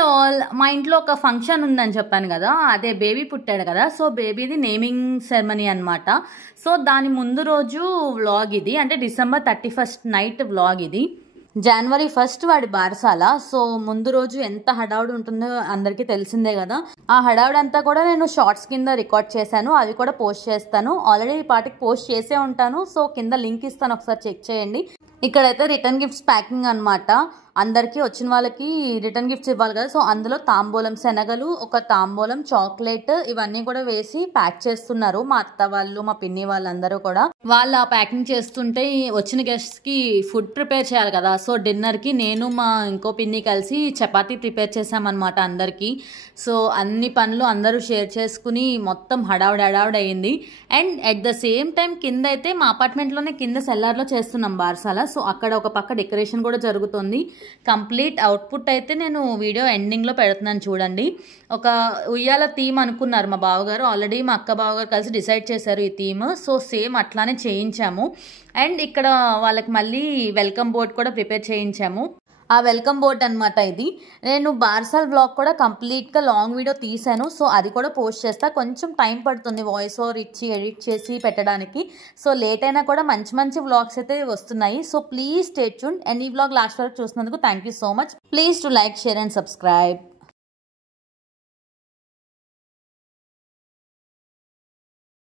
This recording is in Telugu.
హలో ఆల్, మా ఇంట్లో ఒక ఫంక్షన్ ఉందని చెప్పాను కదా, అదే బేబీ పుట్టాడు కదా. సో బేబీది నేమింగ్ సెరమనీ అనమాట. సో దాని ముందు రోజు వ్లాగ్ ఇది, అంటే December 31st నైట్ వ్లాగ్ ఇది. January 1st వాడి బారసాల. సో ముందు రోజు ఎంత హడావుడి ఉంటుందో అందరికీ తెలిసిందే కదా. ఆ హడావుడి అంతా కూడా నేను షార్ట్స్ కింద రికార్డ్ చేశాను, అవి కూడా పోస్ట్ చేస్తాను. ఆల్రెడీ ఈ పాటికి పోస్ట్ చేసే ఉంటాను. సో కింద లింక్ ఇస్తాను, ఒకసారి చెక్ చేయండి. ఇక్కడైతే రిటర్న్ గిఫ్ట్స్ ప్యాకింగ్ అనమాట. అందరికీ వచ్చిన వాళ్ళకి రిటర్న్ గిఫ్ట్స్ ఇవ్వాలి కదా. సో అందులో తాంబూలం శనగలు, ఒక తాంబూలం చాక్లెట్, ఇవన్నీ కూడా వేసి ప్యాక్ చేస్తున్నారు మా అత్త వాళ్ళు, మా పిన్ని వాళ్ళందరూ కూడా. వాళ్ళు ఆ ప్యాకింగ్ చేస్తుంటే వచ్చిన గెస్ట్స్ కి ఫుడ్ ప్రిపేర్ చేయాలి కదా. సో డిన్నర్ కి నేను మా ఇంకో పిన్ని కలిసి చపాతీ ప్రిపేర్ చేసామన్నమాట అందరికి. సో అన్ని పనులు అందరూ షేర్ చేసుకుని మొత్తం హడావుడి అయింది. And at the same time కింద అయితే మా అపార్ట్మెంట్లోనే కింద సెల్లార్లో చేస్తున్నాం బారసాల. సో అక్కడ ఒక పక్క డెకరేషన్ కూడా జరుగుతుంది. కంప్లీట్ అవుట్పుట్ అయితే నేను వీడియో ఎండింగ్లో పెడుతున్నాను చూడండి. ఒక ఉయ్యాల థీమ్ అనుకున్నారు మా బావగారు, ఆల్రెడీ మా అక్క బావగారు కలిసి డిసైడ్ చేశారు ఈ థీమ్. సో సేమ్ అట్లానే చేయించాము. అండ్ ఇక్కడ వాళ్ళకి మళ్ళీ వెల్కమ్ బోర్డ్ కూడా ప్రిపేర్ చేయించాము. ఆ వెల్కమ్ బోర్డ్ అనమాట ఇది. నేను బార్సాల్ వ్లాగ్ కూడా కంప్లీట్గా లాంగ్ వీడియో తీసాను. సో అది కూడా పోస్ట్ చేస్తా. కొంచెం టైం పడుతుంది వాయిస్ ఓవర్ ఇచ్చి ఎడిట్ చేసి పెట్టడానికి. సో లేట్ అయినా కూడా మంచి మంచి వ్లాగ్స్ అయితే వస్తున్నాయి. So please stay tuned. And ఈ వ్లాగ్ లాస్ట్ వరకు చూసినందుకు thank you so much. Please to like, share and subscribe.